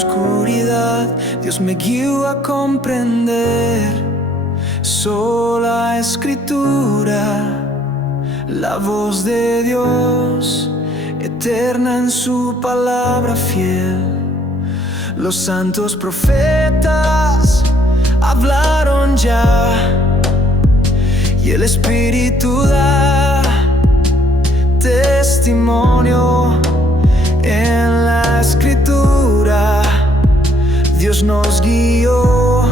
oscuridad, Dios me guió a comprender. Sola Escritura, la voz de Dios, eterna en su palabra fiel. Los santos profetas hablaron ya, y el Espíritu da testimonio en la Escritura. Dios nos guió,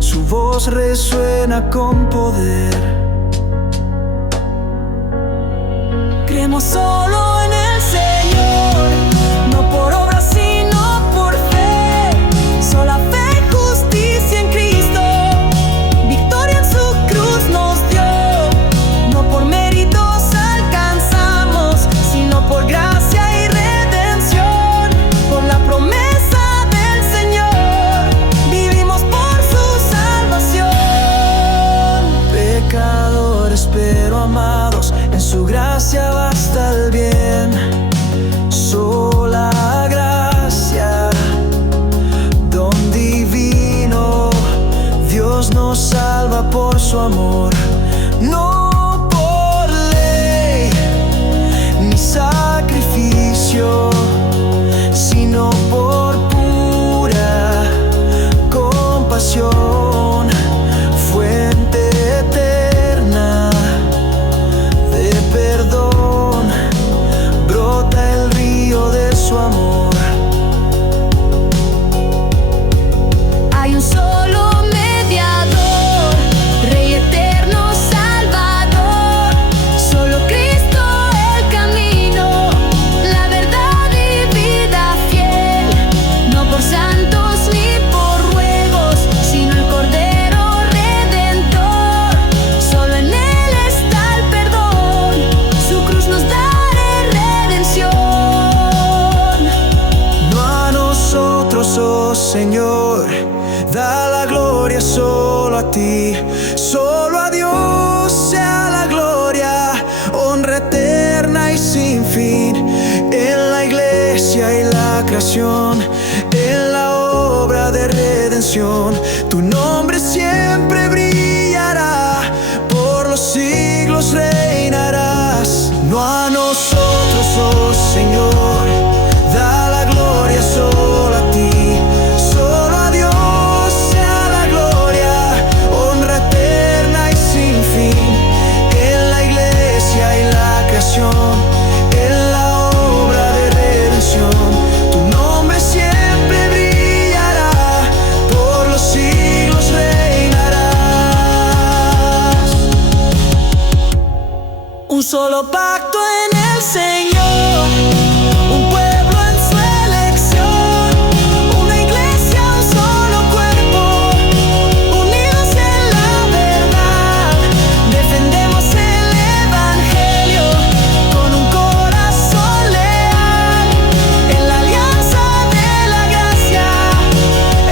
su voz resuena con poder. Creemos solo en el Señor, no por obras sino por fe. Sola fe y justicia en Cristo, victoria en su cruz nos dio. No por méritos alcanzamos, sino por gracia y redención. Por la promesa del Señor, vivimos por su salvación. Pecadores pero amados, en su gracia basta el bien. Sola gracia, don divino, Dios nos salva por su amor. No por ley ni sacrificio, sino por pura compasión. Fuente eterna de perdón, brota el río de su amor. Hay un solo mediador, Rey eterno, Salvador. Solo Cristo el camino, la verdad y vida fiel. No por santos ni por ruegos, sino el Cordero Redentor. Solo en Él está el perdón, su cruz nos da redención. No a nosotros, oh Señor, da la gloria solo a ti. Solo a Dios sea la gloria, honra eterna y sin fin. En la iglesia y la creación, en la obra de redención, tu nombre siempre brillará, por los siglos reinarás. No a nosotros, oh Señor, da la gloria solo a ti. Solo a Dios sea la gloria, honra eterna y sin fin. En la iglesia y la creación, en la obra de redención, tu nombre siempre brillará, por los siglos reinarás. Un solo pacto en el Señor, un pueblo en su elección, una iglesia, un solo cuerpo, unidos en la verdad. Defendemos el Evangelio con un corazón leal. En la alianza de la gracia,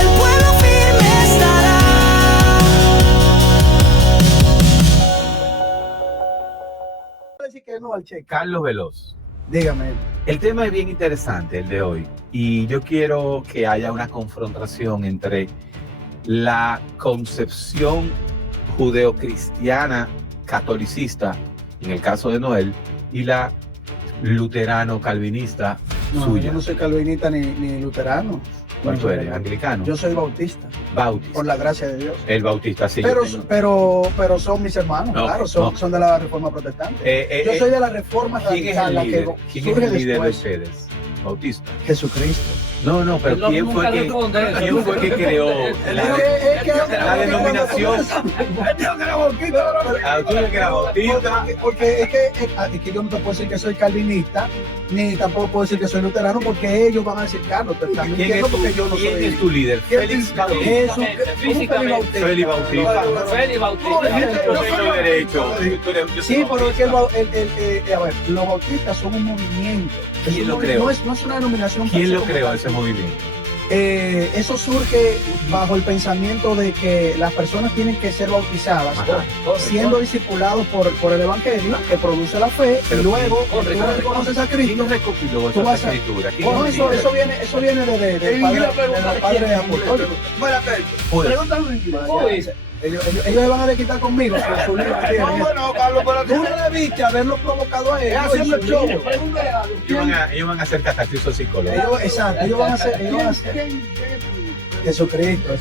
el pueblo firme estará. Decir que no al cheque. Carlos Veloz. Dígame. El tema es bien interesante, el de hoy, y yo quiero que haya una confrontación entre la concepción judeocristiana catolicista, en el caso de Noel, y la luterano-calvinista No, suya. yo no soy calvinista ni luterano. ¿Cuál tú eres? ¿Anglicano? Yo soy bautista, Bautista. por la gracia de Dios. El bautista, sí. Pero, yo tengo- pero son mis hermanos, No, claro, son, no. son de la Reforma Protestante. Yo soy de la Reforma ¿Quién es radical, el la líder? que ¿Quién es surge el líder de después. ustedes? Bautista. Jesucristo. No, pero ¿quién fue que creó la denominación? Ah, tú eres que era bautista. Porque es que yo no te puedo decir que soy calvinista, ni tampoco puedo decir que soy luterano, porque ellos van a decir Carlos, pero también ¿Quién entiendo es porque yo no quién soy. es tu líder? Félix Bautista. Jesús, Físicamente. Félix Bautista. Félix Bautista. Yo tengo derecho. Sí, pero es que a ver, los bautistas son un movimiento. ¿Quién Es un lo movi- creó? No es una denominación. ¿Quién per se lo como creó tal. ese movimiento? Eso surge bajo el pensamiento de que las personas tienen que ser bautizadas, Ajá. siendo discipulados por el Evangelio, que produce la fe, Pero y luego correcto. tú reconoces a ¿Quién Cristo. nos recopiló Tú esa vas a- escritura? ¿Quién No, nos eso dice? viene de los padres apostólicos. Pues, Pregúntale en inglés. ¿Cómo dice? Ellos se van a desquitar conmigo por su libro. No, bueno, Carlos, pero Tú no debiste haberlo provocado a es ellos. haciendo el show. Pregúntale algo. ellos van a hacer catecismo psicológico. Exacto, ellos van a hacer. Jesucristo.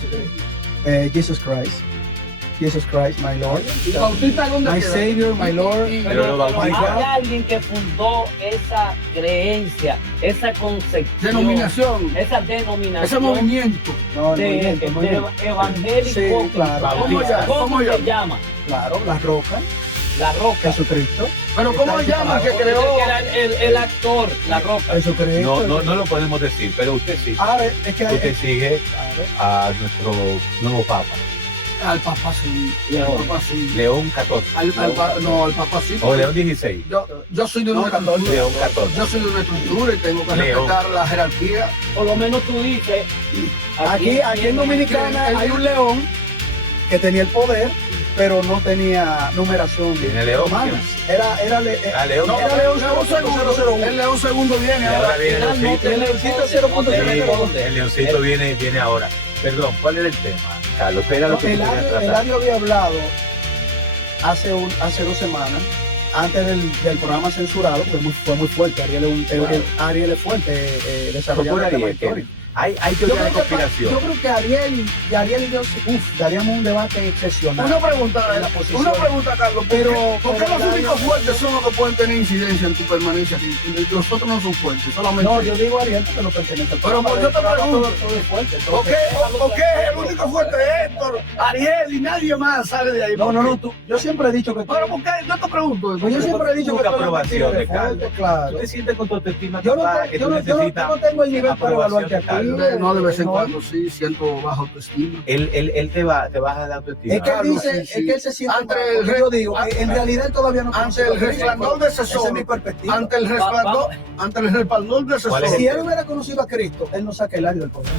Jesus Christ, my Lord, ¿Y Bautista dónde my queda? Savior, my Lord. Pero lo my bautiza. God. Hay alguien que fundó esa creencia, esa concepción, Denominación. esa denominación Ese movimiento. No, el de movimiento. evangélico. Sí, claro. ¿Cómo ya? ¿Cómo ¿Cómo se ya? llama? Claro, la roca, La Roca. Jesucristo. Pero ¿cómo se llama el que Porque creó? era el actor, La Roca. Jesucristo. No lo podemos decir, pero usted sí. Ahora, es que Usted sigue a nuestro nuevo Papa, Al Papa sí. Al Papa sí. León XIV. No, al Papa sí. O León XVI. Yo soy de una No, estructura. León XIV. Yo soy de una estructura y tengo que León. respetar la jerarquía. Por lo menos tú dices. aquí en Dominicana hay un león que tenía el poder, pero no tenía numeración Tiene León. romana. Era León. No, Era León León segundo. 0.001. El León segundo viene Y ahora viene Al final no Leoncito. te El Leoncito responde, no te Sí, responde. El Leoncito viene ahora. Perdón, ¿cuál era el tema, Carlos? ¿Qué era lo que tú querías tratar? Eladio había hablado hace 2 semanas, antes del programa censurado, porque fue muy fuerte. Ariel es fuerte, desarrollando el tema Ariel, histórico. Hay Yo teoría de creo que conspiración. Ariel y yo, daríamos un debate excepcional. Una pregunta, En la posición. Carlos. Pero- ¿Por qué pero los la- únicos fuertes son los que pueden tener incidencia en tu permanencia aquí? Los otros no son fuertes, solamente. No, yo digo Ariel porque no pertenece al Pero programa, yo te el programa pregunto. todo es fuerte. ¿Por qué? ¿Por qué el único fuerte es Héctor, Ariel y nadie más sale de ahí? No, yo siempre he dicho que tú. Pero ¿por qué? Yo te pregunto. Pues yo siempre he dicho que Nunca tú eres aprobación mentira de fuerte, Carlos. claro. ¿Tú te sientes con tu autoestima Yo no, tan baja que yo, tú no, yo, no, yo necesitas no tengo el nivel para aprobación evaluarte a de Carlos? ti. No, de vez en No. cuando sí siento baja autoestima. Él te baja la autoestima. Es que él Carlos, dice, sí, sí. es que él se siente Ante mal, el porque re- yo digo que en realidad él todavía no Ante conoce el a Cristo. resplandor de ese Esa es sol, mi perspectiva. ante el resplandor de ese ¿Cuál es sol. Si él hubiera conocido a Cristo, él no saca el aire del poder.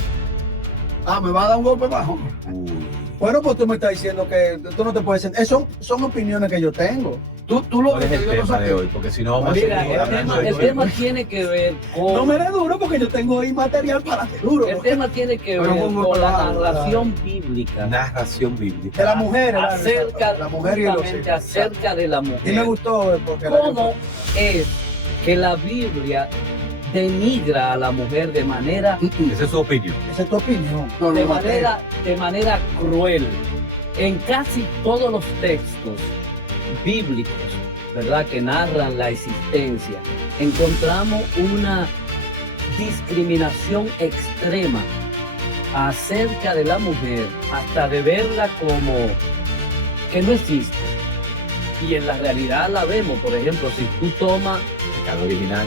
Me va a dar un golpe bajo. Uy. Bueno, pues tú me estás diciendo que tú no te puedes sentir. Son opiniones que yo tengo. Tú lo ¿Cuál es ves, el yo lo tema de saqué. hoy? Porque si no vamos a Mira, seguir el hablando tema, de el todo. tema tiene que ver con. No me dé duro porque yo tengo ahí material para que duro. El tema tiene que Pero ver pongo con la palabras, narración bíblica Narración bíblica. De la mujer, acerca, la mujer y los justamente hijos. acerca de la Y me mujer. gustó porque ¿Cómo es que la Biblia denigra a la mujer de manera, Esa es su opinión. esa es tu opinión. No, no, de manera cruel? En casi todos los textos bíblicos, ¿verdad?, que narran la existencia, encontramos una discriminación extrema acerca de la mujer, hasta de verla como que no existe. Y en la realidad la vemos. Por ejemplo, si tú tomas, Pecado original.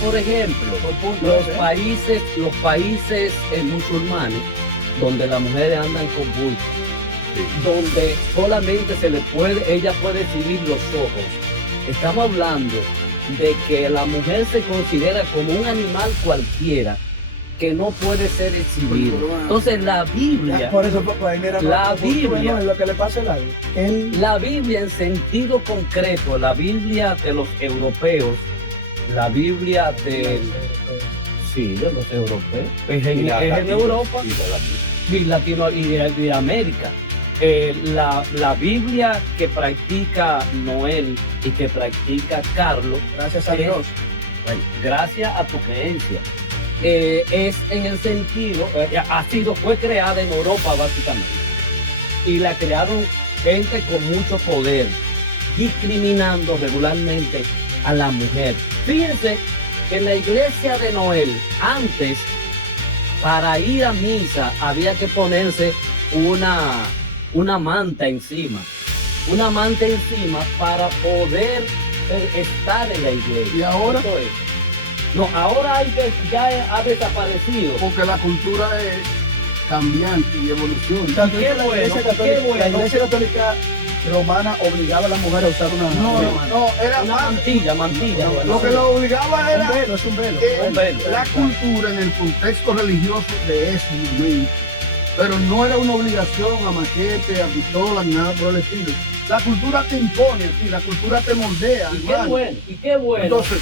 por ejemplo, los países musulmanes, donde las mujeres andan con bulto, donde solamente ella puede exhibir los ojos. Estamos hablando de que la mujer se considera como un animal cualquiera que no puede ser exhibido. Entonces la Biblia, Por eso, pues, ahí mira, La pues, Biblia. bueno, es lo que le pasa a él. la Biblia en sentido concreto, la Biblia de los europeos, la Biblia de los europeos, es en Europa y de América. La Biblia que practica Noel y que practica Carlos, Gracias a Dios. bueno, gracias a tu creencia, es en el sentido, fue creada en Europa básicamente, y la crearon gente con mucho poder, discriminando regularmente a la mujer. Fíjense que en la iglesia de Noel, antes, para ir a misa, había que ponerse una manta encima. Una manta encima para poder estar en la iglesia. ¿Y ahora? Esto es. No, ahora ya ha desaparecido. Porque la cultura es cambiante y evoluciona. O sea, Qué la bueno, iglesia qué católica, bueno. la iglesia católica romana obligaba a la mujer a usar una era Una más. mantilla. Lo que lo obligaba era un velo, es un velo. Un velo. la cultura en el contexto religioso de ese momento. Pero no era una obligación a machete, a pistola, ni nada por el estilo. La cultura te impone, sí, la cultura te moldea. Y qué hermano. bueno, y qué bueno. Entonces,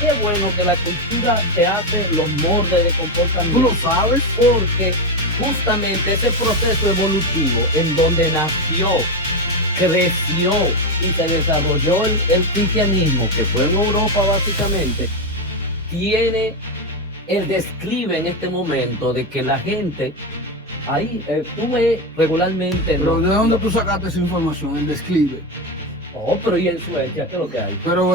Qué bueno que la cultura te hace los moldes de Tú comportamiento. lo sabes. Porque justamente ese proceso evolutivo en donde nació, creció y se desarrolló el cristianismo, que fue en Europa básicamente, tiene el describe en este momento de que la gente, ahí tú ves regularmente, Pero ¿de dónde tú sacaste esa información? El describe. pero y en Suecia, ¿qué es lo que hay? Pero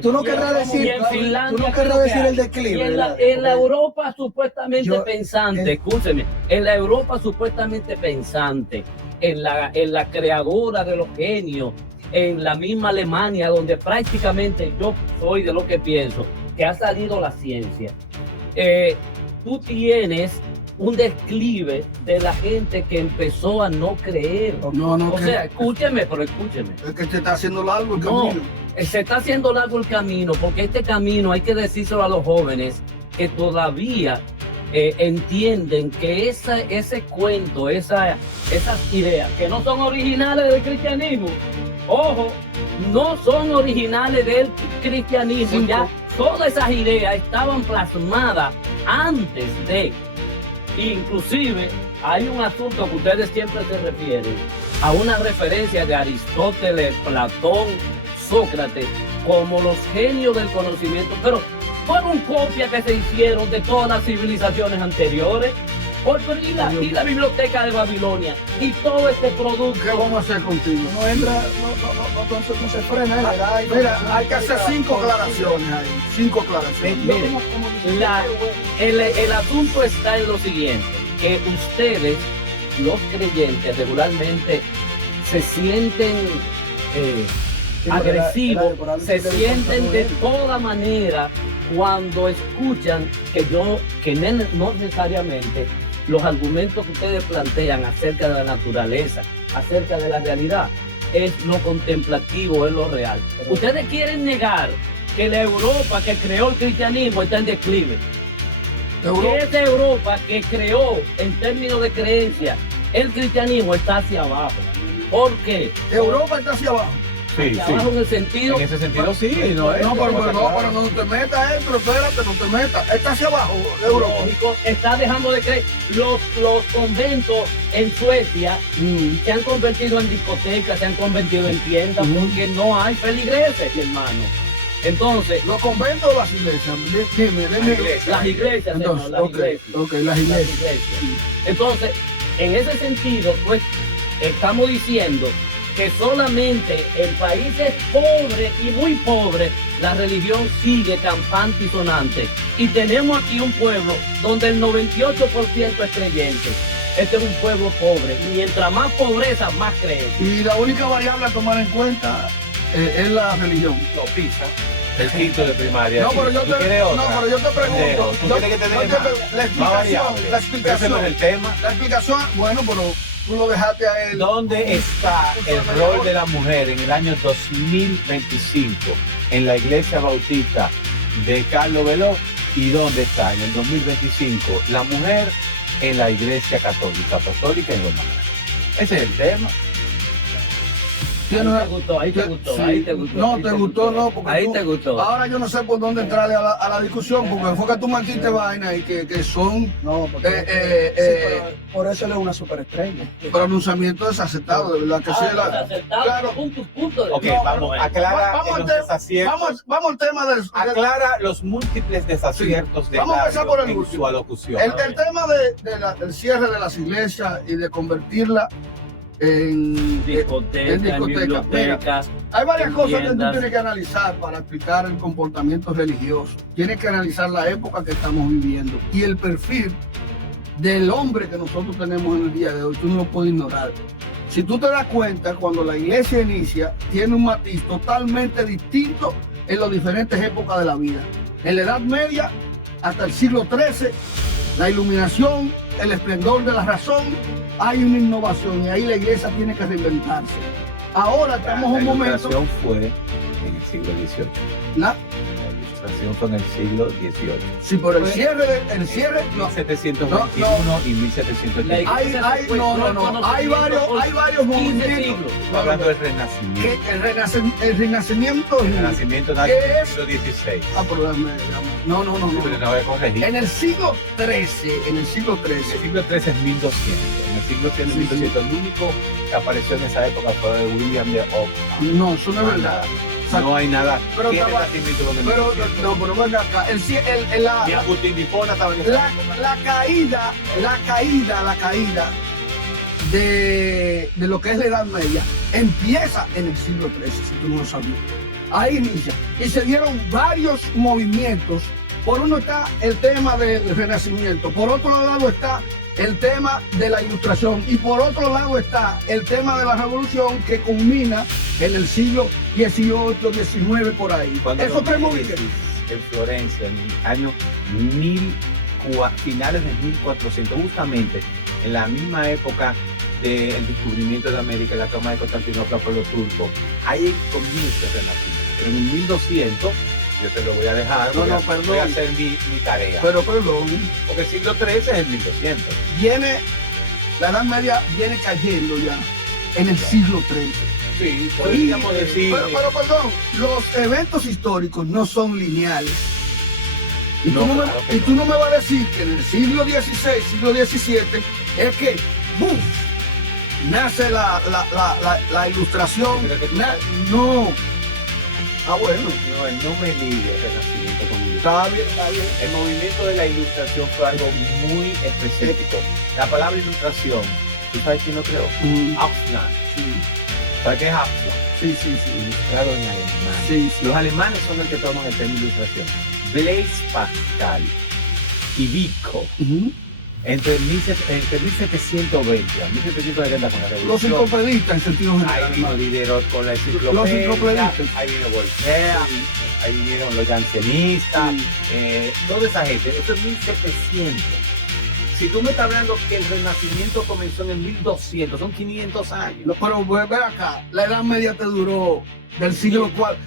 Tú no querrás decir, Finlandia, tú no ¿qué es lo querrás que decir hay? el declive. Y en la ¿verdad? Europa supuestamente Yo- pensante, escúcheme, en la Europa supuestamente pensante, en la creadora de los genios, en la misma Alemania, donde prácticamente yo soy de lo que pienso, que ha salido la ciencia, tú tienes un declive de la gente que empezó a no creer. No, O sea, escúcheme, pero escúcheme. es que te está haciendo largo el No, camino. se está haciendo largo el camino, porque este camino hay que decírselo a los jóvenes que todavía entienden que ese cuento, esas ideas, que no son originales del cristianismo, ojo, no son originales del cristianismo, Cinco. ya todas esas ideas estaban plasmadas antes de, inclusive hay un asunto que ustedes siempre se refieren a una referencia de Aristóteles, Platón, Sócrates, como los genios del conocimiento, pero fueron copias que se hicieron de todas las civilizaciones anteriores. Y la biblioteca de Babilonia y todo este producto. ¿Qué vamos a hacer contigo? No entra, no se frena. Mira, hay que hacer 5 aclaraciones ahí. 5 aclaraciones. Miren, el asunto está en lo siguiente, que ustedes, los creyentes, regularmente se sienten agresivos, se sienten de toda manera cuando escuchan que no necesariamente los argumentos que ustedes plantean acerca de la naturaleza, acerca de la realidad, es lo contemplativo, es lo real. Ustedes quieren negar que la Europa que creó el cristianismo está en declive. Que esa Europa que creó en términos de creencia el cristianismo está hacia abajo. ¿Por qué? Europa está hacia abajo. Sí, Hacia sí. abajo en el sentido. En ese sentido sí, no es. No, pero no te metas, pero espérate, no te metas. Está hacia abajo, Europa. Lógico, está dejando de creer. Los conventos en Suecia se han convertido en discotecas, se han convertido en tiendas porque no hay feligreses, hermano. Entonces, ¿Los conventos o las iglesias? Dime. las iglesias, Entonces, señor, las iglesias. ok, las Las iglesias. iglesias. Entonces, en ese sentido, pues, estamos diciendo que solamente el país es pobre y muy pobre, la religión sigue campante y sonante. Y tenemos aquí un pueblo donde el 98% es creyente. Este es un pueblo pobre. Mientras más pobreza, más creencia. Y la única variable a tomar en cuenta es la religión. No, pisa. El quinto de primaria. No, pero yo ¿Tú quieres otra? pero yo te pregunto. Pendejo, ¿tú quieres que te dé la más explicación, variable? la Ese no explicación. es el tema. La explicación, bueno, pero tú lo dejaste a él. ¿Dónde está el rol de la mujer en el año 2025 en la iglesia bautista de Carlos Veló? ¿Y dónde está en el 2025 la mujer en la iglesia católica, apostólica y romana? Ese es el tema. Ahí te gustó. No, te gustó, no, porque Ahí tú- te gustó. Ahora yo no sé por dónde entrarle a la discusión, porque fue que tú metiste vaina y que son No, porque Eh, pero por eso él es una superestrella. pronunciamientos desacertados, de verdad que sí. Claro. Punto de Ok, vista. vamos, aclara Vamos los al desaciertos. vamos al tema del... Aclara los múltiples desaciertos de Vamos a empezar por el en último. su alocución. El tema del cierre de las iglesias y de convertirla en Discoteca, en discoteca. bibliotecas. hay varias cosas que tú Tiendas. tienes que analizar para explicar el comportamiento religioso. Tienes que analizar la época que estamos viviendo y el perfil del hombre que nosotros tenemos en el día de hoy. Tú no lo puedes ignorar. Si tú te das cuenta, cuando la iglesia inicia, tiene un matiz totalmente distinto en las diferentes épocas de la vida. En la Edad Media, hasta el siglo XIII, la iluminación el esplendor de la razón, hay una innovación y ahí la iglesia tiene que reinventarse. Ahora estamos en un La momento... ilustración fue en el siglo XVIII. ¿La? La ilustración fue en el siglo XVIII. Sí, por el cierre, no. 1721 y 1780. Hay varios movimientos. Estoy hablando del Renacimiento. Que el Renacimiento. El Renacimiento nace en el siglo XVI. Ah, pero no. Pero no voy a corregir. En el siglo XIII, El siglo XIII es 1200. En el siglo XIII es 1200. El único que apareció en esa época fue William de Ockham. No, eso no es verdad. No hay nada. Pero ¿Qué estaba- Renacimiento lo que Pero no, pero venga acá. Ni Agustín de Hipona estaba en esa época. La caída de lo que es la Edad Media empieza en el siglo XIII, si tú no lo sabías. Ahí inicia. Y se dieron varios movimientos. Por uno está el tema del Renacimiento, por otro lado está el tema de la Ilustración y por otro lado está el tema de la Revolución que culmina en el siglo XVIII, XIX, por ahí. Cuando Esos los tres Medici movimientos. en Florencia, en el año finales de 1400, justamente en la misma época del descubrimiento de América y la toma de Constantinopla por los turcos, ahí comienza el Renacimiento. Pero en 1200, yo te lo voy a dejar, voy a hacer mi tarea. Pero perdón, Porque el siglo XIII es el 1200. la Edad Media viene cayendo ya en el siglo XIII. Sí, podríamos decir. Pero perdón, los eventos históricos no son lineales. Y, No, claro que tú no me vas a decir que en el siglo XVI, siglo XVII, es que ¡buf! Nace la ilustración. Pero que tú- No. Ah, bueno. No me mide el Renacimiento con el Está bien. El movimiento de la ilustración fue algo muy específico. La palabra ilustración, ¿tú sabes quién lo creó? Haussmann. ¿Sabes qué es Haussmann? Sí. Ilustrado en alemán. Sí. Los alemanes son los que toman el término ilustración. Blaise Pascal y Vico, entre 1720 a 1770 con la Los revolución. enciclopedistas en sentido Ahí general. vino hermano. Diderot con la Los enciclopedia, enciclopedistas. ahí vino Voltaire, ahí vinieron los jansenistas, toda esa gente. Esto es 1700. Si tú me estás hablando que el Renacimiento comenzó en el 1200, son 500 años. Pero ven acá, la Edad Media te duró del siglo IV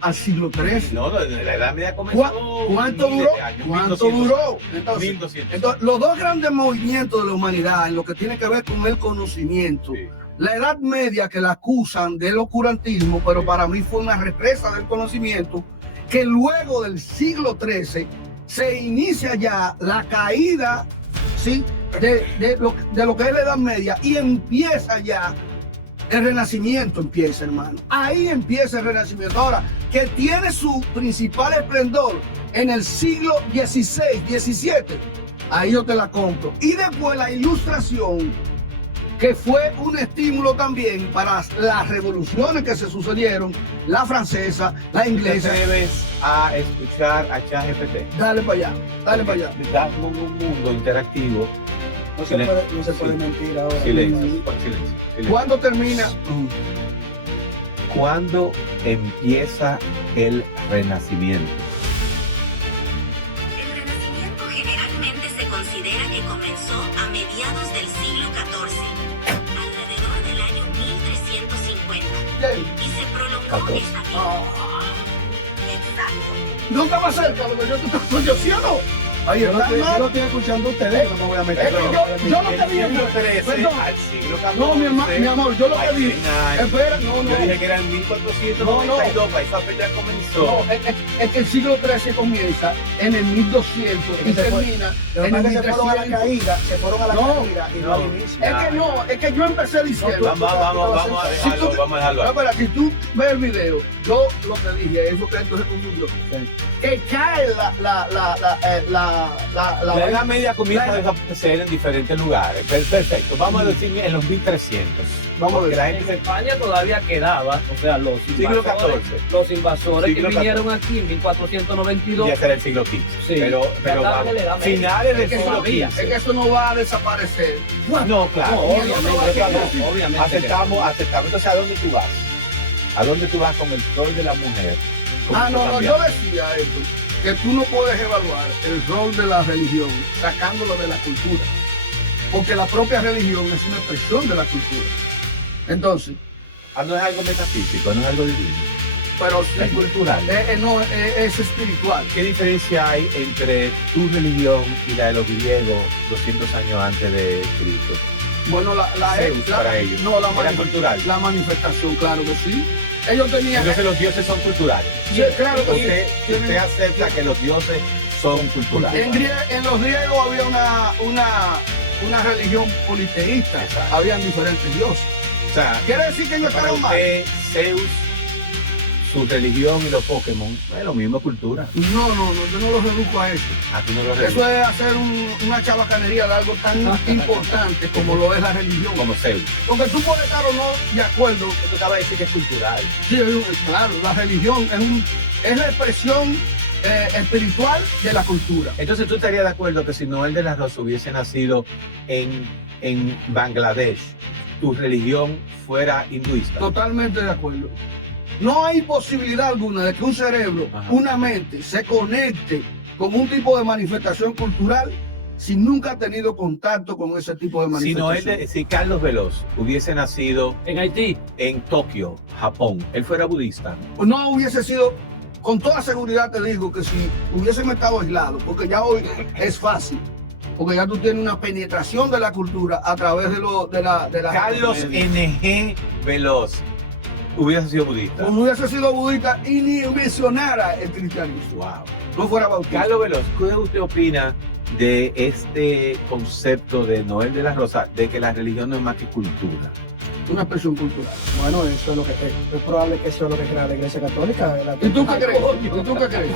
al siglo XIII. No, la Edad Media comenzó. ¿Cuánto miles duró? de años, ¿Cuánto 1200. duró? Entonces, 1200. los dos grandes movimientos de la humanidad en lo que tiene que ver con el conocimiento. Sí. La Edad Media, que la acusan del oscurantismo, pero para mí fue una represa del conocimiento, que luego del siglo XIII se inicia ya la caída, ¿sí?, de lo que es la Edad Media y empieza ya el Renacimiento, hermano. Ahí empieza el Renacimiento. Ahora, que tiene su principal esplendor en el siglo XVI, XVII, ahí yo te la compro. Y después la Ilustración, que fue un estímulo también para las revoluciones que se sucedieron, la francesa, la ¿Te inglesa. atreves a escuchar a ChatGPT? Dale para allá, dale para allá. Damos un mundo interactivo. No se puede mentir ahora. Silencio, silencio. ¿Cuándo termina? ¿Cuándo empieza el Renacimiento? El Renacimiento generalmente se considera que comenzó a mediados del siglo XIV, alrededor del año 1350, y se prolongó 14. esta misma. Exacto. No estaba cerca, lo que yo te estoy diciendo. Ahí Yo está, lo hermano. estoy escuchando a ustedes, no me voy a meter. Es que yo no te Del dije. siglo XIII Perdón. al siglo XIV. No, mi amor, yo lo que hay dije. 100 años. Espera, no. Yo dije que era en 1492, para esa fecha comenzó. No, es que el siglo XIII comienza en el 1200 y termina Lo que en el pasa es que se fueron a la 1300. caída, No, caída y no no. al inicio. Es que yo empecé diciendo. Vamos a dejarlo, vamos a dejarlo. Espera, si tú ves el video, yo lo que dije es lo que entonces confundió. Que cae la La Edad Media comienza a desaparecer en diferentes lugares. Perfecto, vamos a decir en los 1300. Vamos a Porque ver. la En gente España todavía quedaba, o sea, los Siglo invasores, XIV. los invasores Siglo que vinieron aquí en 1492. ya será el siglo XV. Sí, Pero ya estaba vamos, en la Edad Media. finales del Es que siglo eso- es que XV. eso no va a desaparecer. No, claro. No, obviamente. Aceptamos. Entonces, ¿a dónde tú vas? ¿A dónde tú vas con el rol de la mujer? No, yo decía esto. que tú no puedes evaluar el rol de la religión sacándolo de la cultura, porque la propia religión es una expresión de la cultura. Entonces, No es algo metafísico, no es algo divino. pero sí, Es cultural. no, es espiritual. ¿Qué diferencia hay entre tu religión y la de los griegos 200 años antes de Cristo? Bueno, Zeus para ellos. No, Era cultural. La manifestación, claro que sí. Ellos tenían... Entonces los dioses son culturales. Sí, claro que sí. Usted acepta que los dioses son culturales. En los griegos había una religión politeísta. Exacto. Habían diferentes dioses. O sea, Quiere decir que ellos para estaban mal. usted, Zeus, su religión y los Pokémon es lo mismo cultura. No, yo no lo reduzco a eso. A tú no lo Eso reduces es hacer una chabacanería de algo tan importante como lo es la religión. como Zeus. Porque tú puedes estar o no de acuerdo. Tú acabas de decir que es cultural. Sí, claro, la religión es la expresión espiritual de la cultura. Entonces tú estarías de acuerdo que si Noel de la Rosa hubiese nacido en Bangladesh, tu religión fuera hinduista. Totalmente de acuerdo. No hay posibilidad alguna de que un cerebro, Ajá. una mente, se conecte con un tipo de manifestación cultural si nunca ha tenido contacto con ese tipo de Si, manifestación. si Carlos Veloz hubiese nacido En Haití. en Tokio, Japón, él fuera budista. No hubiese sido, con toda seguridad te digo que si hubiésemos estado aislados, porque ya hoy es fácil, porque ya tú tienes una penetración de la cultura a través de la Carlos N.G. Veloz hubiese sido budista. no hubiese sido budista y ni mencionara el cristianismo, Wow. no fuera bautista. Carlos Veloz, ¿qué usted opina de este concepto de Noel de la Rosa, de que la religión no es más que cultura? Una expresión cultural. Bueno, eso es lo que es probable que eso es lo que crea la Iglesia Católica. ¿Y tú qué crees? ¿Y tú qué crees?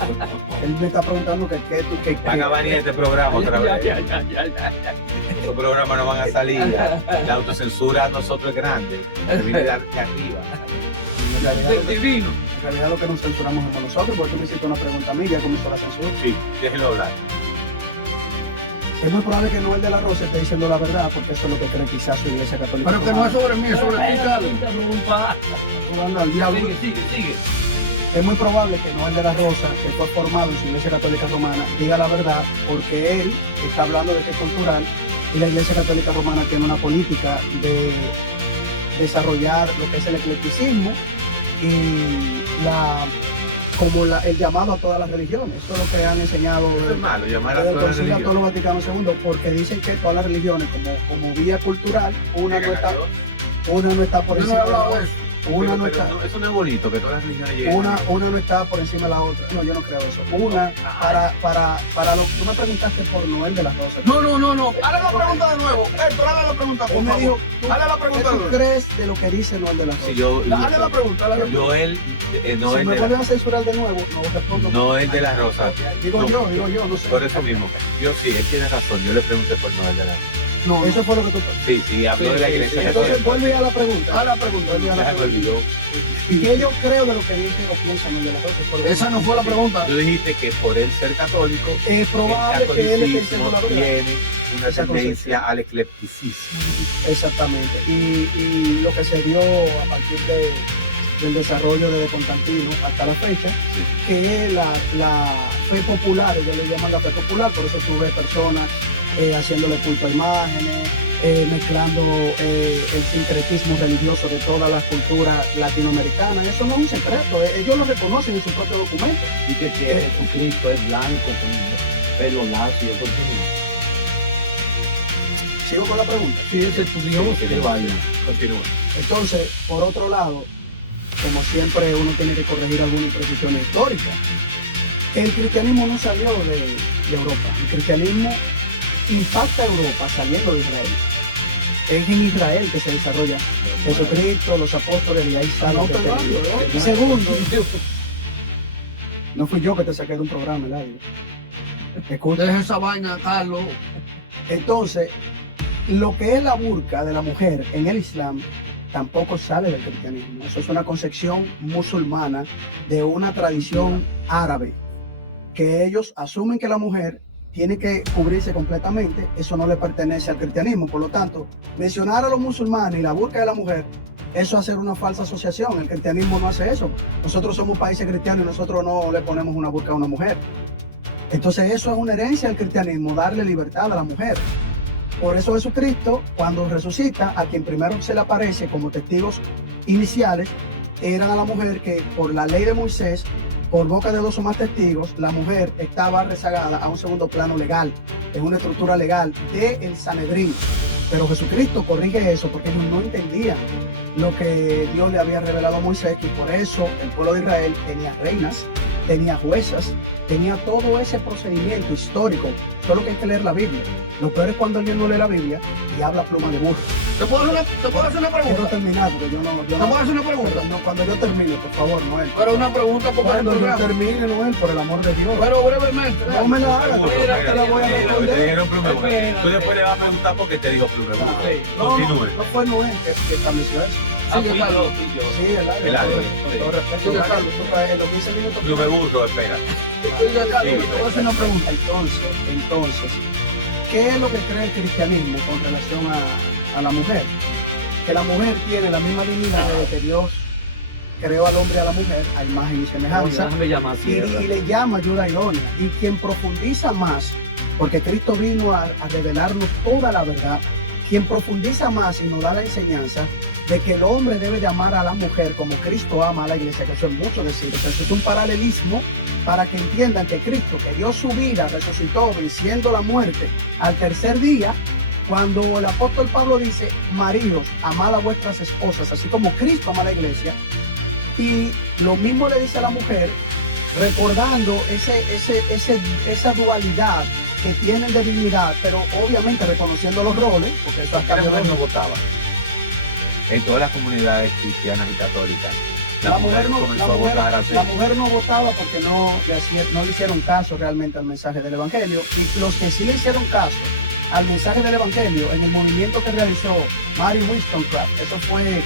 Él me está preguntando que Van a venir este programa otra vez. Estos programas no van a salir. La autocensura a nosotros es grande. Viene de arriba. en realidad, Del divino. en realidad lo que nos censuramos somos nosotros, porque tú me hiciste una pregunta a mí, ya comenzó la censura. Sí, déjenlo hablar. Es muy probable que Noel de la Rosa esté diciendo la verdad, porque eso es lo que cree quizás su Iglesia Católica. Pero que no es sobre mí, es sobre ti, Carlos. Interrumpa. Jugando al diablo. Sigue. Es muy probable que Noel de la Rosa, que fue formado en su Iglesia Católica Romana, diga la verdad, porque él está hablando de que es cultural y la Iglesia Católica Romana tiene una política de desarrollar lo que es el eclecticismo y el llamado a todas las religiones. Eso es lo que han enseñado Eso es malo, llamar a desde el todas las Concilio Católico religiones. Vaticano II, porque dicen que todas las religiones, como vía cultural, una no está por Yo no he encima de la hablado de otra. eso. Una no Pero está. no, eso no es bonito, que todas las religiones lleguen. Una no está por encima de la otra. No, yo no creo eso. Una, para lo que tú me preguntaste por Noel de la Rosa. No. Hazle la pregunta de nuevo. Héctor, hazle la pregunta, Él por me favor. dijo, Hazle la ¿qué pregunta de tú nuevo. crees de lo que dice Noel de la Rosa? Si yo, Hazle la pregunta, hazle la pregunta. Noel, Si Noel me de vuelven la, a censurar de nuevo, no respondo. Noel de la Rosa. Digo yo, no sé. Por eso mismo. Yo sí, él tiene razón. Yo le pregunté por Noel de la Rosa. No, Eso fue lo que tú. Sí, habló de la iglesia. Entonces vuelve a la pregunta. Haz la pregunta. Vuelve a la Ya me pregunta. olvidó. ¿Qué yo creo de lo que dice o piensa Noel de la Rosa? Porque Esa no fue la pregunta. Tú dijiste que por él ser católico, es probable el que él esté catolicismo diciendo la verdad. tiene una Esa tendencia al eclecticismo. Exactamente. Y lo que se dio a partir del desarrollo de Constantino hasta la fecha, que es la fe popular, ellos le llaman la fe popular, por eso tú ves personas haciéndole culto a imágenes, mezclando el sincretismo religioso de todas las culturas latinoamericanas. Eso no es un secreto, ellos lo reconocen en su propio documento. Dice que Jesucristo es blanco con pelo lacio. Continúa. ¿Sigo con la pregunta? Sí, ese es tu Dios. Sí, Que vaya. Continúa. Entonces, por otro lado, como siempre uno tiene que corregir algunas imprecisiones históricas, el cristianismo no salió de Europa, el cristianismo impacta a Europa saliendo de Israel. Es en Israel que se desarrolla Jesucristo, los apóstoles, y ahí sale el cristianismo. Y segundo, no fui yo que te saqué de un programa, Eladio. Escucha. Deja esa vaina, Carlos. Entonces, lo que es la burka de la mujer en el Islam tampoco sale del cristianismo. Eso es una concepción musulmana de una tradición árabe, que ellos asumen que la mujer tiene que cubrirse completamente. Eso no le pertenece al cristianismo. Por lo tanto, mencionar a los musulmanes y la burka de la mujer eso es hacer una falsa asociación. El cristianismo no hace eso. Nosotros somos países cristianos y nosotros no le ponemos una burka a una mujer. Entonces eso es una herencia del cristianismo, darle libertad a la mujer. Por eso Jesucristo, cuando resucita, a quien primero se le aparece como testigos iniciales, eran a la mujer que por la ley de Moisés, por boca de 2 o más testigos, la mujer estaba rezagada a un segundo plano legal, en una estructura legal del Sanedrín. Pero Jesucristo corrige eso porque ellos no entendían lo que Dios le había revelado a Moisés, y por eso el pueblo de Israel tenía reinas, tenía juezas, tenía todo ese procedimiento histórico. Solo que hay que leer la Biblia. Lo peor es cuando alguien no lee la Biblia y habla pluma de burro. ¿Te puedo hacer una Quiero pregunta? terminar porque yo no... ¿Te puedo hacer una pregunta? No, cuando yo termine, por favor, Noel. Pero una pregunta porque el Cuando yo programa. termine, Noel, por el amor de Dios. Pero brevemente. No me la hagas, Espera, que te la voy a Te responder. dijeron plume burro. Tú después le vas a preguntar por qué te dijo plume burro. No, Continúe. no fue Noel que estableció eso. Sigue, Carlos. Sí, el El área. Con todo respeto, Sigue, Carlos, Carlos. en los 15 minutos. Plume burro, espera. Sigue, Carlos, te voy a hacer una pregunta. Entonces, ¿qué es lo que cree el cristianismo con relación a la mujer? Que la mujer tiene la misma dignidad de que Dios creó al hombre y a la mujer a imagen y semejanza, Déjame llamar así, y le llama ayuda idónea. Y quien profundiza más, porque Cristo vino a revelarnos toda la verdad, quien profundiza más y nos da la enseñanza de que el hombre debe de amar a la mujer como Cristo ama a la iglesia, que eso es mucho decir. Eso es un paralelismo para que entiendan que Cristo, que dio su vida, resucitó venciendo la muerte al tercer día. Cuando el apóstol Pablo dice, maridos, amad a vuestras esposas, así como Cristo ama a la iglesia, y lo mismo le dice a la mujer, recordando esa dualidad que tienen de dignidad, pero obviamente reconociendo los roles, porque eso hasta La mujer no votaba. En todas las comunidades cristianas y católicas. La mujer comenzó a votar así. la mujer no votaba porque no le hicieron caso realmente al mensaje del Evangelio, y los que sí le hicieron caso al mensaje del Evangelio en el movimiento que realizó Mary Wollstonecraft, eso fue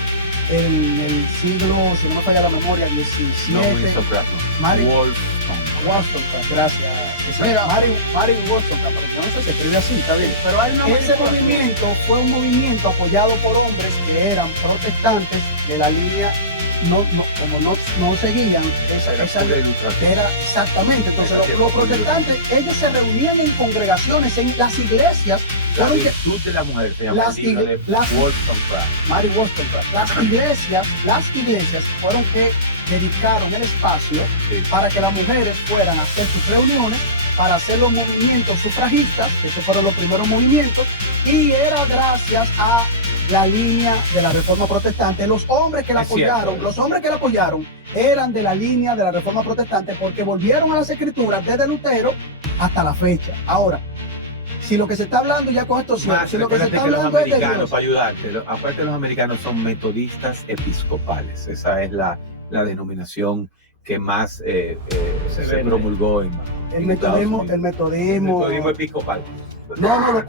en el siglo, si no me falla la memoria, 17. No, Wollstonecraft, no. Mary Wollstonecraft. gracias. Mira, Mary Wollstonecraft, pero no sé, se escribe así, está bien. Pero hay una Ese movimiento fue un movimiento apoyado por hombres que eran protestantes de la línea, como no seguían esa era exactamente. Entonces los protestantes, ellos se reunían en congregaciones, en las iglesias. La fueron que- virtud de la mujer se llama Las el libro de ig- las- Wollstonecraft. Mary Wollstonecraft. Las iglesias fueron que dedicaron el espacio Sí. para que las mujeres fueran a hacer sus reuniones, para hacer los movimientos sufragistas, que esos fueron los primeros movimientos, y era gracias a la línea de la Reforma Protestante. Los hombres que la Es cierto. apoyaron eran de la línea de la Reforma Protestante, porque volvieron a las Escrituras desde Lutero hasta la fecha. Ahora, si lo que se está hablando ya con estos Más, si lo que se recuérdate está que los hablando es de americanos, Dios, para ayudarte, aparte los americanos son metodistas episcopales. Esa es la denominación que más se promulgó en el Estados metodismo, Unidos. el metodismo, Metodismo episcopal. no, los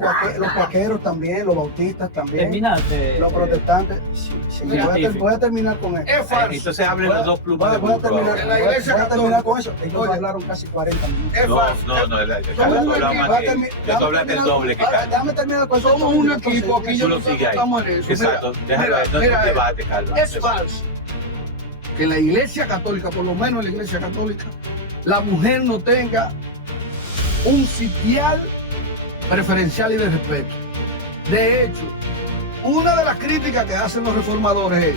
cuaqueros también, los bautistas también, Terminaste. los protestantes. Sí, voy a terminar con esto. Es falso. Entonces hablen los dos plumas de Voy a burro terminar, En la iglesia voy a terminar con eso. católica. Ellos Oye. hablaron casi 40 minutos. Es No, falso. Carlos hablaba más que tú hablas del doble que Carlos. Déjame terminar con eso. Somos un equipo, aquí Tú yo lo no sigues ahí. estamos en eso. Exacto, déjalo, mira, no es un mira, debate, Carlos. Es falso que la iglesia católica, por lo menos la iglesia católica, la mujer no tenga un sitial preferencial y de respeto. De hecho, una de las críticas que hacen los reformadores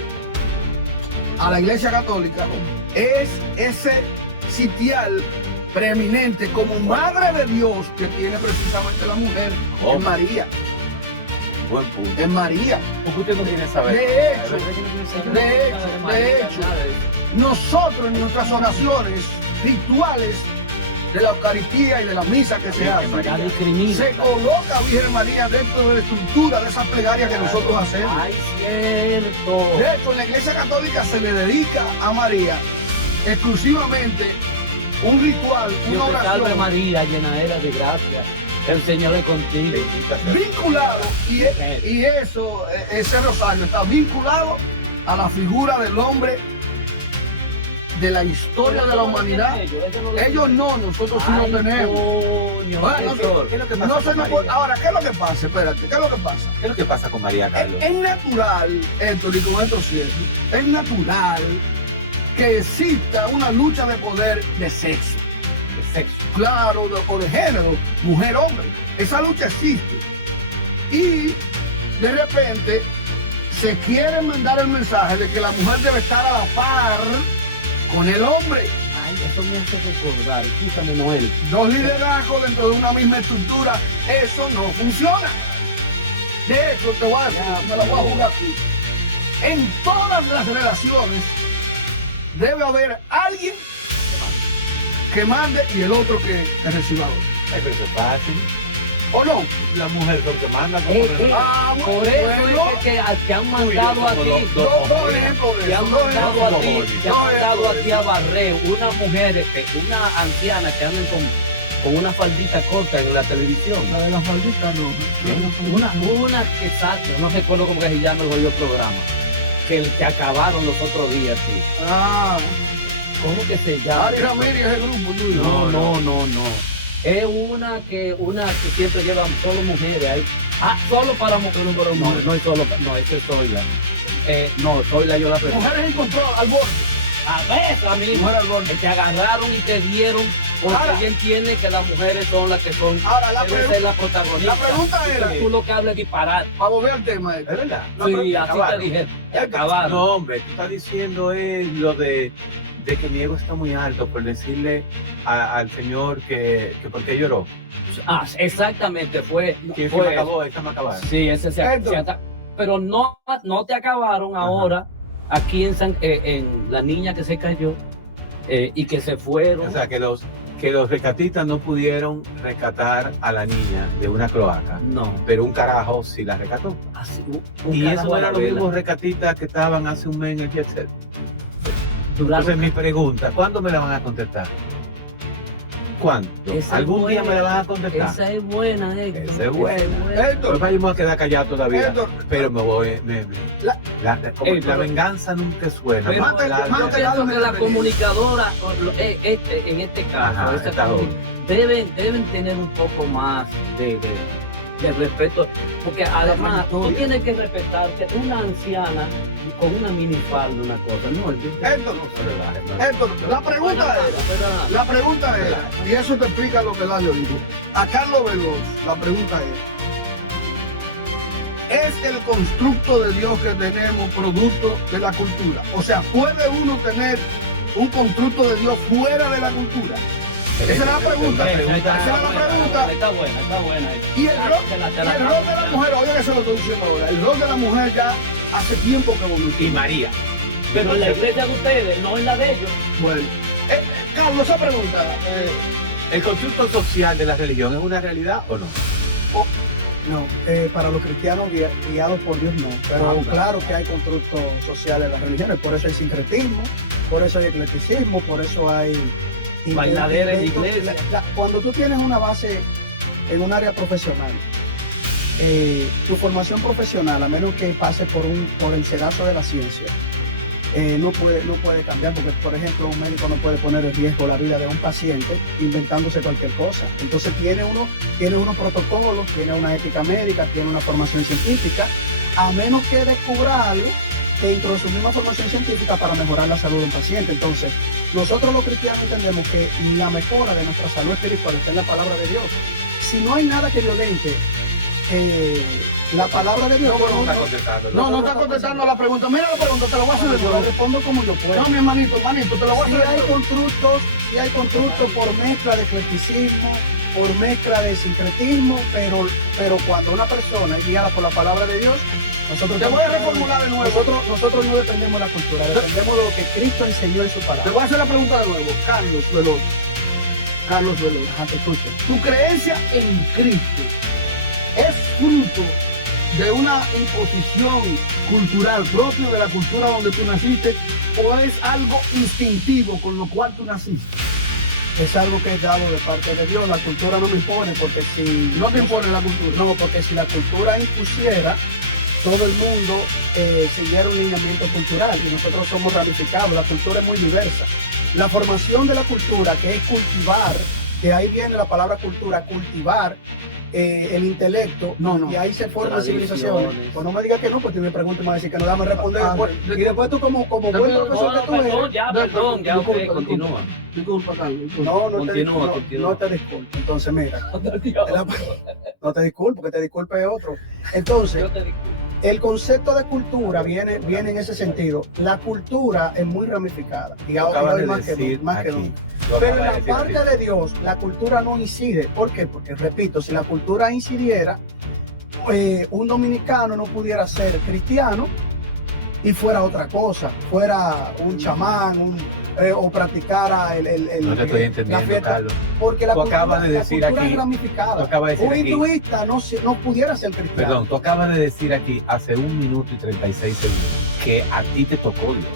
a la iglesia católica es ese sitial preeminente como madre de Dios que tiene precisamente la mujer Oh. en María. Buen punto. En María. Porque usted no tiene saber. De hecho, nosotros en nuestras oraciones rituales de la Eucaristía y de la misa que se hace, La discrimina. se coloca a Virgen María dentro de la estructura de esa plegaria que nosotros hacemos. Ay, cierto. De hecho, en la Iglesia Católica se le dedica a María exclusivamente un ritual, una Dios te salve oración María, llenadera de gracia. El Señor es contigo. vinculado, y eso, ese rosario está vinculado a la figura del hombre de la historia de la humanidad. Ellos no, nosotros sí lo tenemos. Coño, Bueno, ¿Qué es lo que pasa no con se nos María? puede- Ahora, ¿qué es lo que pasa? Espérate, ¿qué es lo que pasa? ¿Qué es lo que pasa con María Carlos? Es natural, Héctor, y con esto cierto, es natural que exista una lucha de poder de sexo. El sexo. Claro, o de género, mujer-hombre. Esa lucha existe. Y de repente se quiere mandar el mensaje de que la mujer debe estar a la par con el hombre. Ay, eso me hace recordar, escúchame, Noel. Dos liderazgos dentro de una misma estructura, eso no funciona. De hecho, te voy a decir, me la voy a jugar aquí. En todas las relaciones debe haber alguien que mande y el otro que reciba. Ay, pero eso es fácil. ¿O no? La mujer es lo que manda. Ah, Por eso bueno. es que han mandado a ti. Dos ejemplos de Te han eso. Dos mandado ejemplos. a ti, te han mandado a ti a barrer unas mujeres, una anciana que andan con una faldita corta en la televisión. La de la faldita no. Una que exacto, no recuerdo cómo que se llama el jodido programa, que acabaron los otros días, sí. Ah, ¿Cómo que se llama? Ari Ramírez es el grupo tuyo. No. Es una que siempre llevan solo mujeres ahí. Ah, solo para mujeres, pero no es solo, no, ese es Zoila. No, Zoila yo la pregunto. Mujeres en control, al borde. A ver, amigo, Mujer al borde. que te agarraron y te dieron, porque Ahora- ella entiende que las mujeres son las que son, Ahora, la deben ser las protagonistas. la pregunta era- Tú lo que hablas es disparar. Vamos a ver el tema. ¿Es verdad? Sí, así acabaron. te dije, te acabaron. No, hombre, tú estás diciendo lo de que mi ego está muy alto por decirle al señor que por qué lloró. Ah, exactamente, fue. Que se fue me acabó, esta me acabaron. Sí, ese pero no te acabaron ahora aquí en la niña que se cayó y que se fueron. O sea, que los rescatistas no pudieron rescatar a la niña de una cloaca, No, pero un carajo sí la rescató. así, Y carajo eso a la eran los vela. mismos rescatistas que estaban hace un mes en el Jet Set. Duraron- Entonces mi pregunta, ¿cuándo me la van a contestar? ¿Cuándo? Esa ¿Algún es día me buena. la van a contestar? Esa es buena, Héctor. Esa es buena. Héctor, Pues vamos a quedar callado todavía, Héctor. pero me voy. Como la pero- venganza nunca suena. Pero más la- yo mate- pienso que la mate- comunicadora, en este caso, Ajá, esta está deben tener un poco más de respeto, porque además tú historia. tienes que respetar que una anciana con una minifalda, una cosa, no, Héctor, Héctor, la pregunta es, la pregunta es, y eso te explica lo que Ladio dijo. A Carlos Veloz, la pregunta ¿es el constructo de Dios que tenemos producto de la cultura? O sea, ¿puede uno tener un constructo de Dios fuera de la cultura? Esa es la pregunta. Esa es la pregunta. Está buena. Y el rol de la mujer, oye que se lo estoy diciendo ahora, el rol de la mujer ya hace tiempo que Y evolucionó. María. Pero en la iglesia de ustedes, no en la de ellos. Bueno, Carlos, esa pregunta, ¿El constructo social de la religión es una realidad o no? No, para los cristianos guiados por Dios no, pero claro que hay constructos sociales en las religiones, por eso hay sincretismo, por eso hay eclecticismo, por eso hay Bailaderas en inventos. iglesia. Cuando tú tienes una base en un área profesional, tu formación profesional, a menos que pase por el sedazo de la ciencia, no puede cambiar, porque por ejemplo un médico no puede poner en riesgo la vida de un paciente inventándose cualquier cosa. Entonces tiene unos protocolos, tiene una ética médica, tiene una formación científica, a menos que descubra algo dentro de su misma formación científica para mejorar la salud de un paciente. Entonces, nosotros los cristianos entendemos que la mejora de nuestra salud espiritual está en la palabra de Dios. Si no hay nada que violente la palabra de Dios, No está contestando. no está contestando la pregunta. Mira la pregunta, te lo voy a hacer de yo nuevo. la respondo como yo puedo. No, mi hermanito, te lo voy a Si hacer de hay nuevo. constructos por mezcla de eclecticismo, por mezcla de sincretismo, pero cuando una persona es guiada por la palabra de Dios, nosotros Te voy a reformular de nuevo. Nosotros no dependemos de la cultura, dependemos de lo que Cristo enseñó en su Te palabra. voy a hacer la pregunta de nuevo. Carlos Veloz. Ajá, te escucho. ¿Tu creencia en Cristo es fruto de una imposición cultural propia de la cultura donde tú naciste o es algo instintivo con lo cual tú naciste? Es algo que es dado de parte de Dios. La cultura no me impone, porque si No te impone la cultura. No, porque si la cultura impusiera, todo el mundo siguiera un lineamiento cultural y nosotros somos ramificados. La cultura es muy diversa. La formación de la cultura, que es cultivar, de ahí viene la palabra cultura, cultivar el intelecto, No. y ahí se forman Tradiciones. civilizaciones. Pues no me digas que no, pues tú me preguntas y me vas a decir que no, dame responder después. Y después tú como buen no, profesor que tú Perdón, eres. ya, ok, continúa. Disculpa, Carlos. disculpa. No te Continúa. no te disculpo. Entonces, mira, no te disculpo, que te disculpe otro. Entonces, Yo te disculpo. el concepto de cultura viene en ese sentido. La cultura es muy ramificada. Y Tú ahora acabas hoy de más que decir más que aquí, nunca. tú Pero en acabas la de decir parte aquí. de Dios, la cultura no incide. ¿Por qué? Porque, repito, si la cultura incidiera, un dominicano no pudiera ser cristiano y fuera otra cosa, fuera un chamán, o practicara No te estoy la entendiendo, fiesta. Carlos. Porque la Tú cultura, acabas de decir la cultura aquí- es ramificada. tú acabas de decir Un aquí- hinduista no pudiera ser cristiano. Perdón, tú acabas de decir aquí hace 1 minuto y 36 segundos que a ti te tocó Dios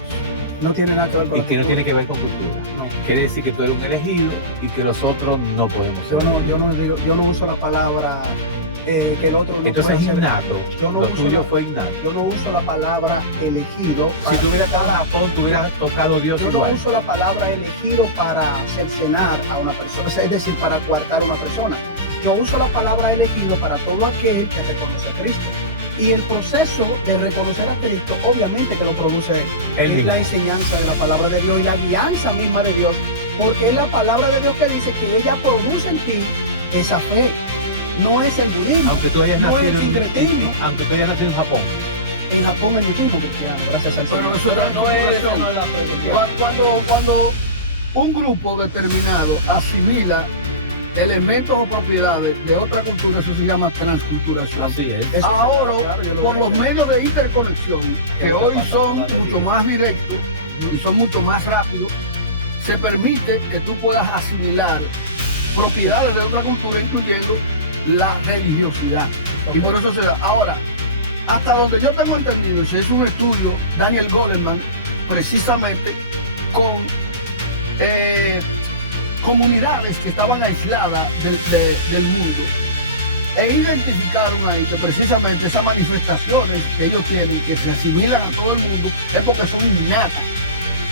No tiene nada que ver con y la que no cultura. tiene que ver con cultura. No. Quiere decir que tú eres un elegido y que los otros no podemos ser. Yo no uso la palabra que el otro no Entonces es puede hacer. innato. Yo no Lo uso tuyo la- fue innato. Yo no uso la palabra elegido. Si tú hubieras estado en Japón, tú hubieras tocado Dios Yo no igual. uso la palabra elegido para cercenar a una persona, es decir, para coartar a una persona. Yo uso la palabra elegido para todo aquel que reconoce a Cristo. Y el proceso de reconocer a Cristo, obviamente que lo produce Él es mismo. la enseñanza de la palabra de Dios y la guianza misma de Dios, porque es la palabra de Dios que dice que ella produce en ti esa fe. No es el budismo. Aunque tú hayas no nacido es el sincretismo. aunque tú hayas nacido en Japón. En Japón es budismo cristiano, gracias al Señor. Pero eso Pero no es es la predicción. cuando un grupo determinado asimila elementos o propiedades de otra cultura, eso se llama transculturación. Así es. Eso- Ahora, claro, yo lo por veo. los medios de interconexión, que Eso hoy pasa son toda la mucho vida. más directos y son mucho más rápidos, se permite que tú puedas asimilar propiedades de otra cultura, incluyendo la religiosidad. Y por eso se da. Ahora, hasta donde yo tengo entendido, se hizo un estudio, Daniel Goleman, precisamente con comunidades que estaban aisladas del mundo. E identificaron ahí que precisamente esas manifestaciones que ellos tienen, que se asimilan a todo el mundo, es porque son innatas.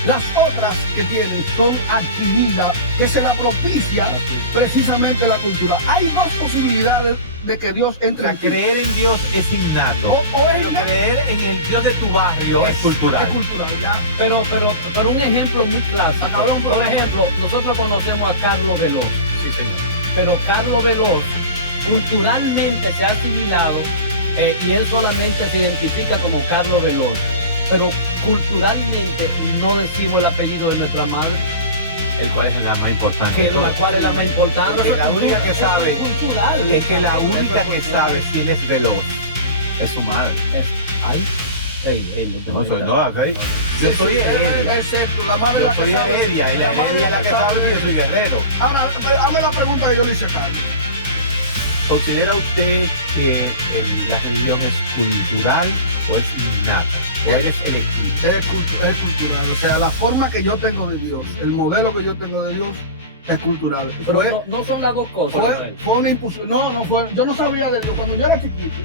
Las otras que tienen son adquiridas, que se la propicia precisamente la cultura. Hay dos posibilidades de que Dios O entre sea, aquí. creer en Dios es innato. O es Pero innato, creer en el Dios de tu barrio es cultural. Es cultural, ya. Pero un ejemplo muy clásico. Por ejemplo, nosotros conocemos a Carlos Veloz, Sí, señor. pero Carlos Veloz culturalmente se ha asimilado y él solamente se identifica como Carlos Veloz. Pero culturalmente no decimos el apellido de nuestra madre, El cual es la más importante. que la cual es la más importante. Porque la única que sabe cultural. Es que la única que sabe si él es veloz es su madre. Ay, ey, No, soy no, ¿ok? Yo Sí, soy sí, Heredia. es cierto, la madre es Yo la que soy sabe. Heredia y la Heredia es la que sabe que yo soy guerrero. Ahora, hazme la pregunta que yo le hice a Carlos. ¿Considera usted que la religión es cultural o es innata? ¿O eres elegido? Es cultural, o sea, la forma que yo tengo de Dios, el modelo que yo tengo de Dios es cultural. Pero Fue- no son las dos cosas. fue una impulsión. No fue. Yo no sabía de Dios. Cuando yo era chiquito,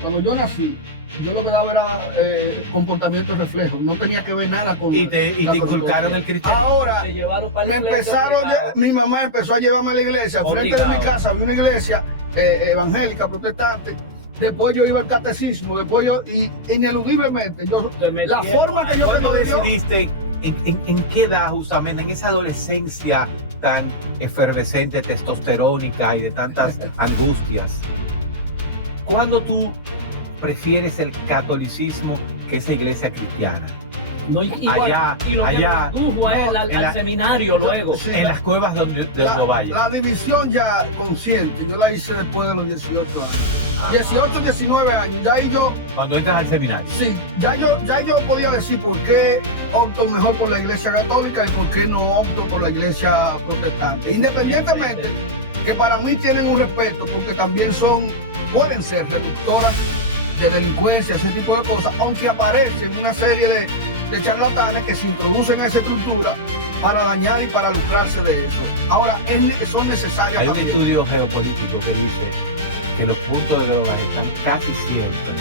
cuando yo nací, yo lo que daba era comportamientos reflejos. No tenía que ver nada con. Y te la inculcaron el cristianismo. Ahora, Te llevaron para la me iglesia, empezaron, obligado. mi mamá empezó a llevarme a la iglesia. Al frente de mi Obligado. casa había una iglesia evangélica, protestante. Después yo iba al catecismo. Después yo, y ineludiblemente, Te metieron la forma que yo ¿Cuándo tengo de Dios. decidiste, en qué edad justamente, en esa adolescencia tan efervescente, testosterónica y de tantas angustias, cuándo tú prefieres el catolicismo que esa iglesia cristiana? No, igual, Allá, y lo que allá, condujo a él al en la- seminario luego. Sí, En las cuevas donde La, vaya. la división ya consciente, yo la hice después de los 18 años. 18, 19 años, ya ahí yo, Cuando entras al seminario. sí, ya yo podía decir por qué opto mejor por la iglesia católica y por qué no opto por la iglesia protestante. Independientemente que para mí tienen un respeto, porque también pueden ser reductoras de delincuencia, ese tipo de cosas, aunque aparecen una serie de charlatanes que se introducen a esa estructura para dañar y para lucrarse de eso. Ahora, son necesarias Hay un también. estudio geopolítico que dice que los puntos de drogas están casi siempre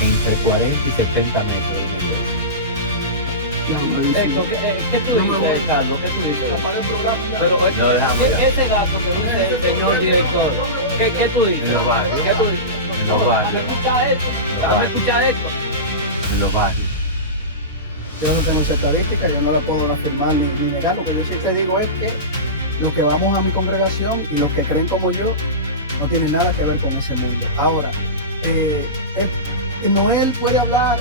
entre 40 y 70 metros de la iglesia. cristiano. Ahí sí. Héctor, ¿qué tú No me voy. dices, Carlos? ¿Qué tú dices? Apaga el programa ya. Pero Lo dejamos ya. ese gato que dice el señor director, ¿qué tú dices? En los barrios. ¿Qué tú dices? En los barrios. Déjame escuchar esto. los Déjame barrios. escuchar esto. En los barrios. Yo no tengo esa estadística, yo no la puedo afirmar ni negar. Lo que yo sí te digo es que los que vamos a mi congregación y los que creen como yo no tienen nada que ver con ese mundo. Ahora, Noel puede hablar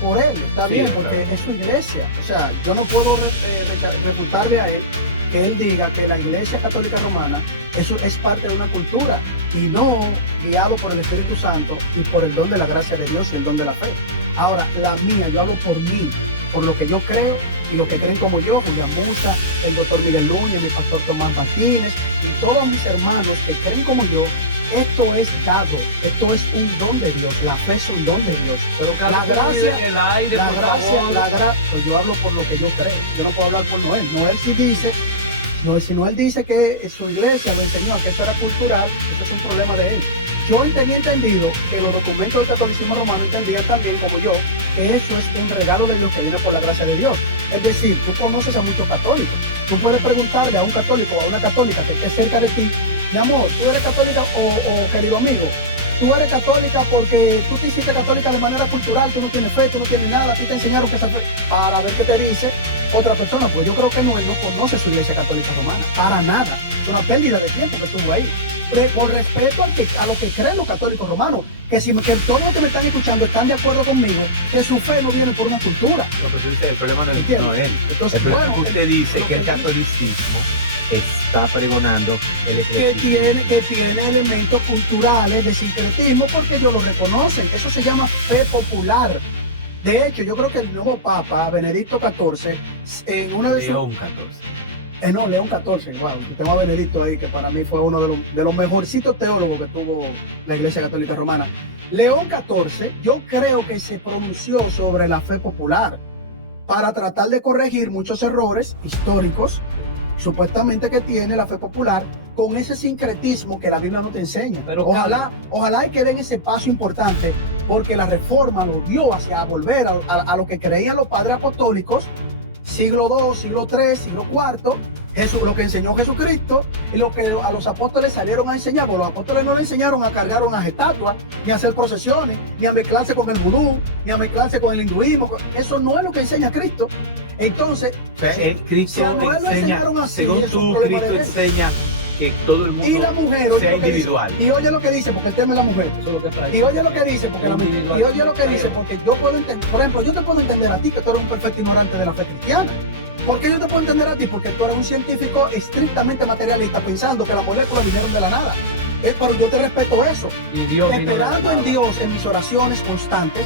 por él, está Sí, bien, claro. porque es su iglesia. O sea, yo no puedo refutarle a él que él diga que la Iglesia Católica Romana eso es parte de una cultura y no guiado por el Espíritu Santo y por el don de la gracia de Dios y el don de la fe. Ahora, la mía, yo hablo por mí, por lo que yo creo y los que creen como yo, Julián Musa, el doctor Miguel Núñez, mi pastor Tomás Martínez y todos mis hermanos que creen como yo. Esto es dado, esto es un don de Dios, la fe es un don de Dios. Pero La Carlos, gracia, en el aire, la por gracia, favor. pues yo hablo por lo que yo creo, yo no puedo hablar por Noel. Noel sí dice, si Noel dice que su iglesia lo enseñó, que esto era cultural, eso es un problema de él. Yo tenía entendido que los documentos del catolicismo romano entendían también, como yo, que eso es un regalo de Dios que viene por la gracia de Dios. Es decir, tú conoces a muchos católicos, tú puedes preguntarle a un católico o a una católica que esté cerca de ti, mi amor, ¿tú eres católica o querido amigo? Tú eres católica porque tú te hiciste católica de manera cultural, tú no tienes fe, tú no tienes nada, a ti te enseñaron que esa fe, para ver qué te dice otra persona, pues yo creo que Noel no conoce su iglesia católica romana, para nada, es una pérdida de tiempo que estuvo ahí. Por respeto a lo que creen los católicos romanos, que todos los que me están escuchando están de acuerdo conmigo, que su fe no viene por una cultura. Lo que tú dices, el problema no es ¿Entiendes? Noel. Entonces, El problema bueno, es que usted dice lo que el que- catolicismo está pregonando el que eclecticismo. tiene elementos culturales de sincretismo porque ellos lo reconocen. Eso se llama fe popular. De hecho, yo creo que el nuevo Papa, Benedicto XIV, en una de sus... León 14. León XIV, wow. Tengo a Benedicto ahí, que para mí fue uno de los mejorcitos teólogos que tuvo la Iglesia Católica Romana. León XIV, yo creo que se pronunció sobre la fe popular para tratar de corregir muchos errores históricos supuestamente que tiene la fe popular con ese sincretismo que la Biblia no te enseña. Pero, ojalá que den ese paso importante, porque la reforma lo dio hacia volver a lo que creían los padres apostólicos, siglo II, siglo III, siglo IV, lo que enseñó Jesucristo y lo que a los apóstoles salieron a enseñar, porque los apóstoles no le enseñaron a cargar unas estatuas, ni a hacer procesiones, ni a mezclarse con el vudú, ni a mezclarse con el hinduismo. Eso no es lo que enseña Cristo. Entonces, O sea, Cristo si a Noel lo enseña, enseñaron así, según es un tú, problema Cristo de él. enseña que todo el mundo y la mujer, oye sea lo que individual. dice, y oye lo que dice, porque el tema es la mujer. Eso es lo que trae. Y oye lo que dice, porque y oye lo que dice, porque yo puedo entender, por ejemplo, yo te puedo entender a ti que tú eres un perfecto ignorante de la fe cristiana. ¿Por qué yo te puedo entender a ti? Porque tú eres un científico estrictamente materialista, pensando que las moléculas vinieron de la nada. Pero yo te respeto eso. Y Dios vino de Esperando la en Dios, en mis oraciones constantes,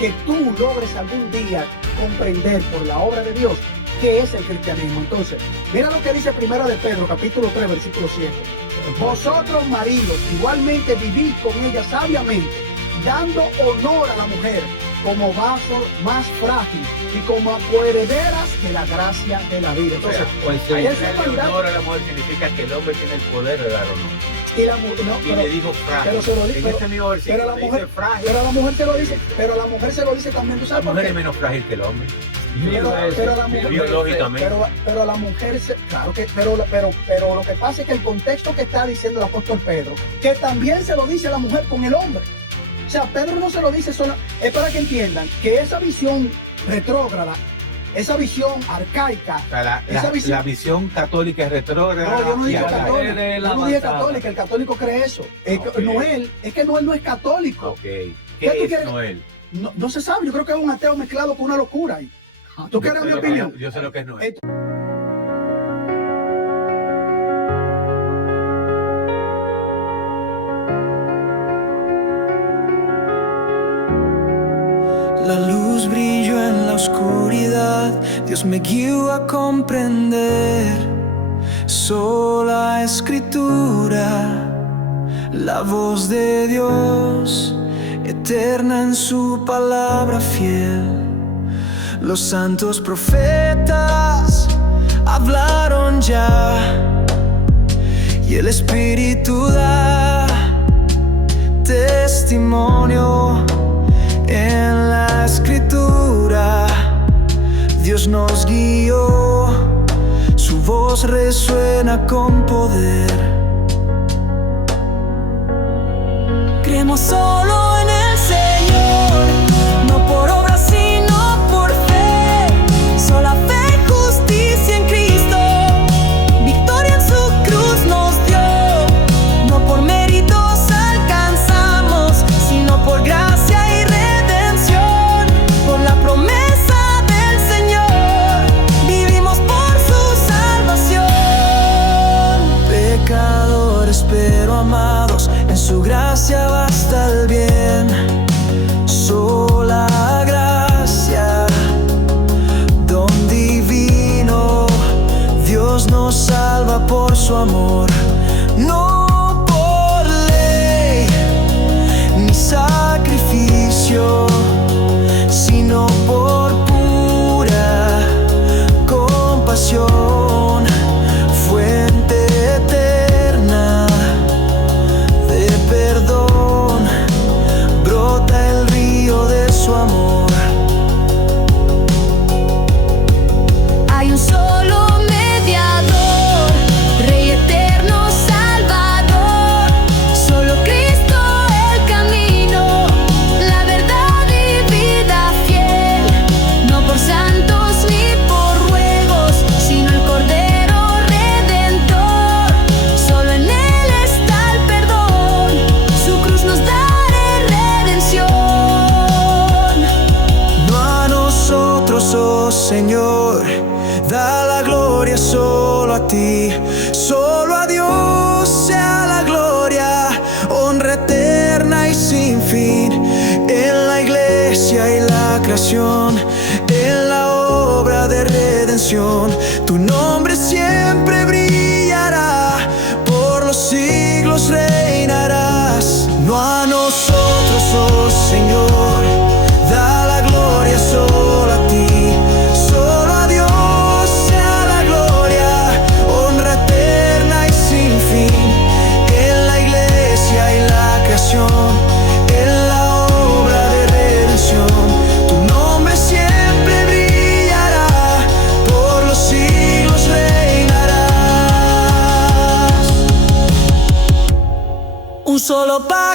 que tú logres algún día comprender por la obra de Dios qué es el cristianismo. Entonces, mira lo que dice Primera de Pedro, capítulo 3, versículo 7. Vosotros, maridos, igualmente vivid con ella sabiamente, dando honor a la mujer como vaso más frágil y como coherederas de la gracia de la vida. Entonces, Pues sí. Ahí eso es darle maldad. honor a la mujer significa que el hombre tiene el poder de dar honor. y la mujer, no, Y le dijo frágil. pero se lo dice, En este mismo versículo pero la dice mujer- frágil. pero a la mujer se lo dice, pero a la mujer se lo dice también, ¿tú La sabes por mujer qué? es menos frágil que el hombre. Pero la mujer, Biológicamente. pero la mujer, claro que, pero lo que pasa es que el contexto que está diciendo el apóstol Pedro, que también se lo dice la mujer con el hombre. O sea, Pedro no se lo dice solo, es para que entiendan que esa visión retrógrada, esa visión arcaica, O sea, esa visión- la visión católica es retrógrada. no, yo no y dije arcaica. católica, de la yo no dije avanzada. católica, el católico cree eso. Ok. Noel no es católico. Ok. ¿Qué ¿Qué tú es quieres? Noel? No se sabe, yo creo que es un ateo mezclado con una locura ahí. ¿Tú quieres mi opinión? Yo sé lo que es Noel. La luz brilló en la oscuridad, Dios me guió a comprender. Sola escritura, la voz de Dios, eterna en su palabra fiel. Los santos profetas hablaron ya, y el Espíritu da testimonio en la escritura. Dios nos guió, su voz resuena con poder. Creemos solo en el Señor, no por obras sino por fe. Sola fe y justicia en Cristo, victoria en su cruz nos dio. No por méritos alcanzamos, sino por gracia y redención. Por la promesa del Señor, vivimos por su salvación. Pecadores pero amados, en su gracia basta el bien. Sola gracia, don divino, Dios nos salva por su amor. No por ley ni sacrificio, sino por pura compasión. Fuente eterna de perdón, brota el río de su amor. Hay un solo mediador, Rey eterno, Salvador. Solo Cristo el camino, la verdad y vida fiel. No por santos ni por ruegos, sino el Cordero Redentor. Solo en Él está el perdón, su cruz nos da redención. No a nosotros, oh Señor, da la gloria solo a ti. Solo a Dios sea la gloria, honra eterna y sin fin. En la iglesia y la creación, en la obra de redención, tu nombre siempre brillará, por los siglos reinarás. No a nosotros, oh Señor, da la gloria solo a ti. Solo a Dios sea la gloria, honra eterna y sin fin. En la iglesia y la creación, en la obra de redención, tu nombre siempre brillará, por los siglos reinarás. Un solo Padre,